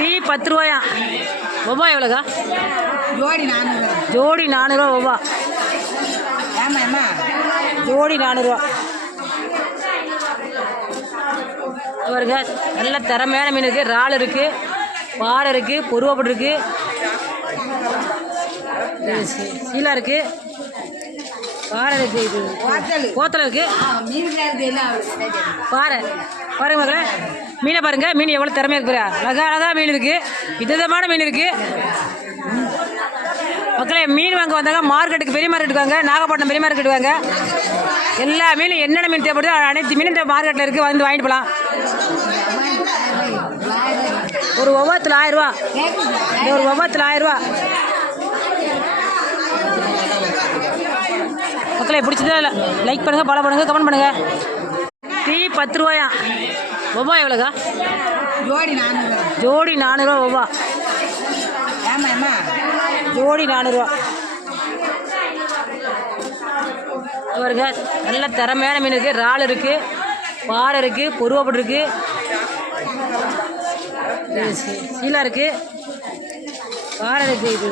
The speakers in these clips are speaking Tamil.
டீ 10 ரூபாயா? ஒவ்வா எவ்வளோக்கா? ஜோடி 400. ஜோடி 400 ரூபா ஒவ்வா. ஆமாம்மா, ஜோடி 400 ரூபா. பாருங்க, நல்ல திறமையான மீன் இருக்குது. இறால் இருக்குது, பாறை இருக்குது, பொருவாப்பட்டு இருக்குது, சீலா இருக்குது, பாறை இருக்குது, இது கோத்தலை இருக்குது, பாறை. பாருங்க மகளே, மீனை பாருங்க. மீன் எவ்வளோ திறமையாக இருக்கு. அழகாக மீன் இருக்குது, விதமான மீன் இருக்குது. மக்களே, மீன் வாங்க வந்தாங்க மார்க்கெட்டுக்கு, பெரிய மார்க்கெட்டுக்கு வாங்க, நாகப்பட்டினம் பெரிய மார்க்கெட்டுக்கு வாங்க. எல்லா மீனும் என்னென்ன மீன் தேவைப்படுதோ அனைத்து மீனும் இந்த மார்க்கெட்டில் இருக்குது, வந்து வாங்கிட்டு போகலாம். ஒரு ஒவ்வொருத்தில் 1000 ரூபா. ஒரு ஒவ்வொருத்தில் 1000 ரூபா. மக்களே, பிடிச்சதா இல்லை லைக் பண்ணுங்கள், ஃபாலோ பண்ணுங்கள், கமெண்ட் பண்ணுங்கள். டீ 10 ரூபாயா? ஒவ்வா எவ்வளோக்கா? ஜோடி 400. ஜோடி 400 ரூபா ஒவ்வா. ஆமாம்மா, ஜோடி 400 ரூபா. பாருங்க, நல்ல திறமையான மீன் இருக்குது. இறால் இருக்குது, பாறை இருக்குது, பொருவாப்பட்டு இருக்குது, சீலா இருக்குது, பாறை இருக்குது, இது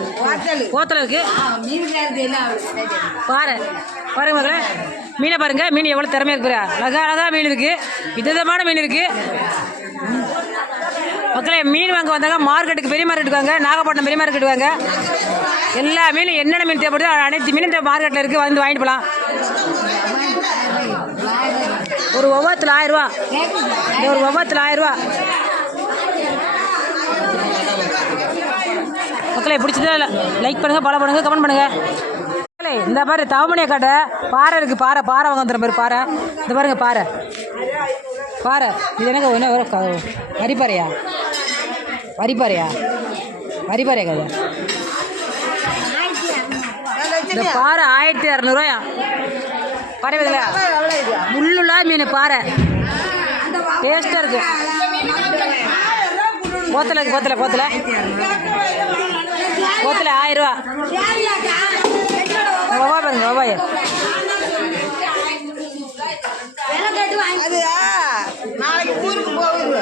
கோத்தலை இருக்குது, பாறை. பாருங்க மகளே, மீனை பாருங்க. மீன் எவ்வளோ திறமையாக இருக்கு. அழகாக மீன் இருக்குது, விதமான மீன் இருக்குது. மக்களே, மீன் வாங்க வந்தாங்க மார்க்கெட்டுக்கு, பெரிய மார்க்கெட்டுக்கு வாங்க, நாகப்பட்டினம் பெரிய மார்க்கெட்டுக்கு வாங்க. எல்லா மீனும் என்னென்ன மீன் தேவைப்படுதோ அனைத்து மீனும் இந்த மார்க்கெட்டில் இருக்குது, வந்து வாங்கிட்டு போகலாம். ஒரு ஒவ்வொருத்தில் 1000 ரூபா. ஒரு ஒவ்வொருத்தில் 1000 ரூபா. மக்களே, பிடிச்சதா இல்லை லைக் பண்ணுங்கள், ஃபாலோ பண்ணுங்கள், கமெண்ட் பண்ணுங்கள். மக்களே, இந்த பாரு தவமணியை காட்ட பாறை இருக்குது. பாறை வாங்க வந்துடுற மாதிரி பாறை. இந்த பாருங்க பாறை. இது எனக்கு என்ன வரிப்பாறையா? வரிப்பாறையா கதை? இந்த பாறை 1200 ரூபாயா? பாறை முள்ளுலா மீன் பாறை, டேஸ்ட்டாக இருக்குது. கோத்தலை 1000 ரூபா. ஒவ்வா பாருங்க, ஒவ்வாய். நாளைக்கு ஊருக்கு போகுது.